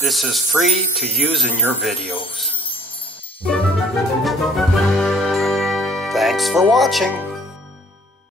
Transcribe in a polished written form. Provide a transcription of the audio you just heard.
This is free to use in your videos. Thanks for watching.